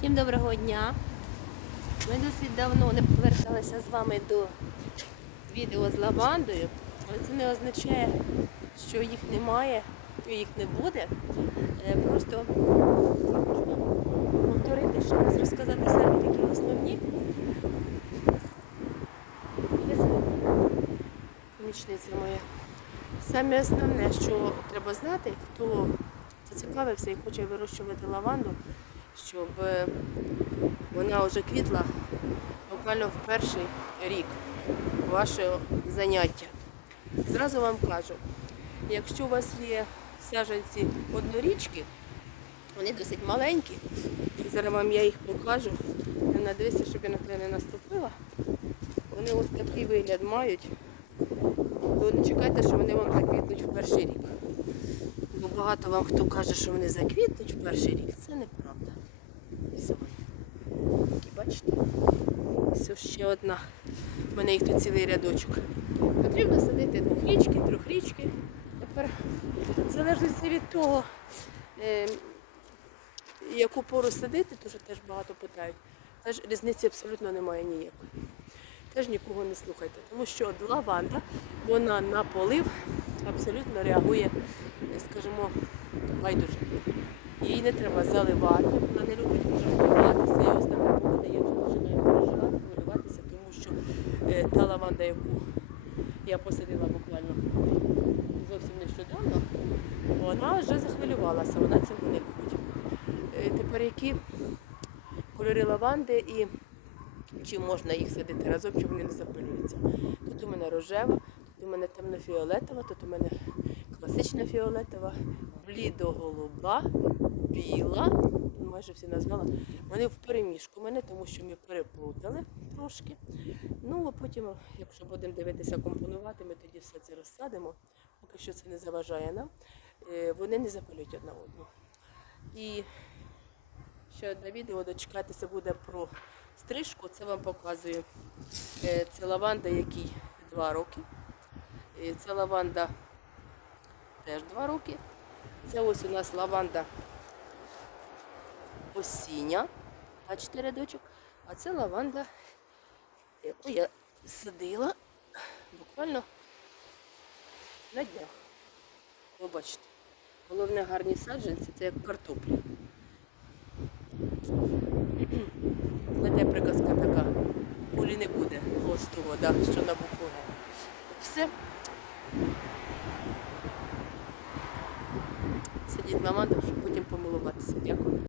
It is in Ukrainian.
Всім доброго дня. Ми досить давно не поверталися з вами до відео з лавандою, але це не означає, що їх немає, і їх не буде. Е, Просто хочу повторити ще раз розказати самі такі основні. Помічниця моя. Саме основне, що треба знати, хто зацікавився і хоче вирощувати лаванду, щоб е, вона вже квітла буквально в перший рік вашого заняття. Зразу вам кажу, якщо у вас є саджанці однорічки, вони досить маленькі, зараз вам я їх покажу. Не надивися, щоб я на те не наступила. Вони ось такий вигляд мають. То не чекайте, що вони вам заквітнуть в перший рік. Бо багато вам хто каже, що вони заквітнуть в перший рік. Це неправда. Бачите? Ось ще одна. У мене їх тут цілий рядочок. Потрібно садити двохрічки, трьохрічки. Тепер в залежності від того, е, яку пору садити, дуже теж багато питають. Теж різниці абсолютно немає ніякої. Теж нікого не слухайте, тому що лаванда, вона на полив абсолютно реагує, скажімо, байдуже. Її не треба заливати, вона не любить дуже хвилюватися. І ось така погода, я вже починаю переживати, хвилюватися, тому що е, та лаванда, яку я посадила буквально зовсім нещодавно, вона вже захвилювалася, вона цього не любить. Е, тепер які кольори лаванди і чи можна їх садити разом, чи вони не запилюються. Тут у мене рожева, тут у мене темно-фіолетова, тут у мене класична фіолетова, блідоголуба, біла, майже всі назвала. Вони в переміжку мене, тому що ми переплутали трошки. Ну, а потім, якщо будемо дивитися, компонувати, ми тоді все це розсадимо. Поки що це не заважає нам. Е, Вони не запалюють одна одну. І ще одне відео дочекатися буде про стрижку. Це вам показую. Е, Це лаванда, якій 2 роки. Е, Це лаванда теж 2 роки. Це ось у нас лаванда осіння, бачите рядочок. А це лаванда, яку я садила буквально на днях. Ви бачите. Головне гарні саджанці, це як картопля. Знаєте, приказка така. Кулі не буде гостого, да, що на букву. Все. На щоб потім помилуватися. Дякую.